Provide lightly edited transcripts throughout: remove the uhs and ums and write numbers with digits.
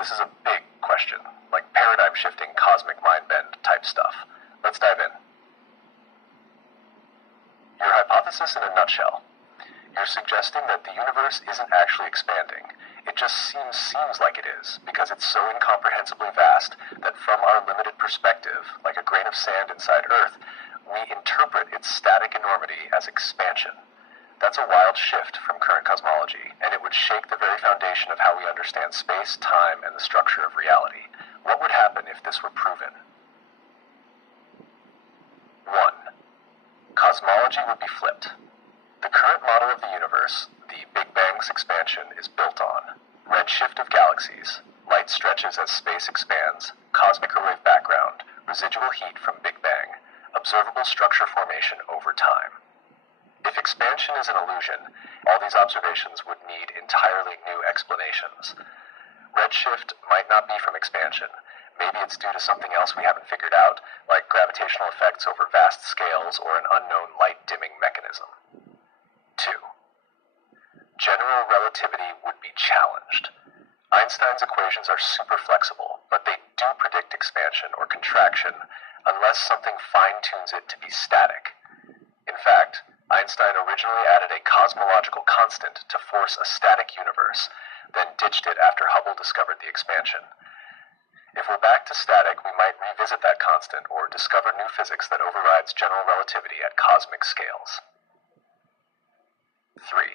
this is a big question, like paradigm-shifting cosmic mind bend type stuff. Let's dive in. Your hypothesis in a nutshell. You're suggesting that the universe isn't actually expanding. It just seems like it is, because it's so incomprehensibly vast that from our limited perspective, like a grain of sand inside Earth, we interpret its static enormity as expansion. That's a wild shift from current cosmology, and it would shake the very foundation of how we understand space, time, and the structure of reality. What would happen if this were proven? 1. Cosmology would be flipped. The current model of the universe, the Big Bang's expansion, is built on redshift of galaxies, light stretches as space expands, cosmic microwave background, residual heat from Big Bang, observable structure formation over time. If expansion is an illusion, all these observations would need entirely new explanations. Redshift might not be from expansion. Maybe it's due to something else we haven't figured out, like gravitational effects over vast scales or an unknown light-dimming mechanism. 2. General relativity would be challenged. Einstein's equations are super flexible, but they do predict expansion or contraction unless something fine-tunes it to be static. In fact, Einstein originally added a cosmological constant to force a static universe, then ditched it after Hubble discovered the expansion. If we're back to static, we might revisit that constant or discover new physics that overrides general relativity at cosmic scales. 3.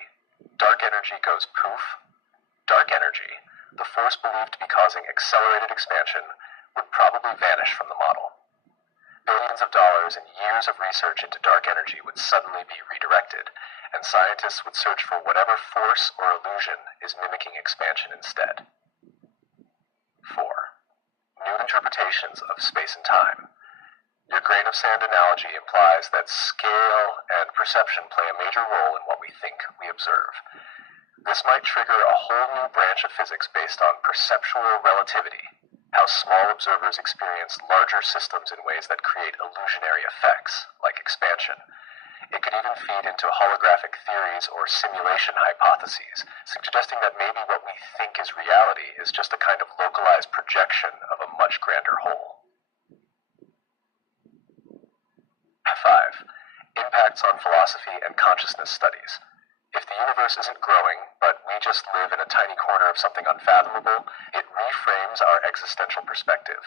Dark energy goes poof. Dark energy, the force believed to be causing accelerated expansion, would probably vanish from the model. Billions of dollars and years of research into dark energy would suddenly be redirected, and scientists would search for whatever force or illusion is mimicking expansion instead. 4. New interpretations of space and time. Your grain of sand analogy implies that scale and perception play a major role in what we think we observe. This might trigger a whole new branch of physics based on perceptual relativity, how small observers experience larger systems in ways that create illusionary effects, like expansion. It could even feed into holographic theories or simulation hypotheses, suggesting that maybe what we think is reality is just a kind of localized projection of a much grander whole. 5. Impacts on philosophy and consciousness studies. If the universe isn't growing, but we just live in a tiny corner of something unfathomable, it reframes our existential perspective.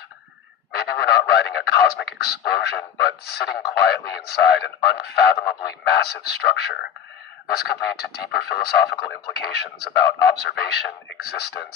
Maybe we're not riding a cosmic explosion, but sitting quietly inside an unfathomably massive structure. This could lead to deeper philosophical implications about observation, existence,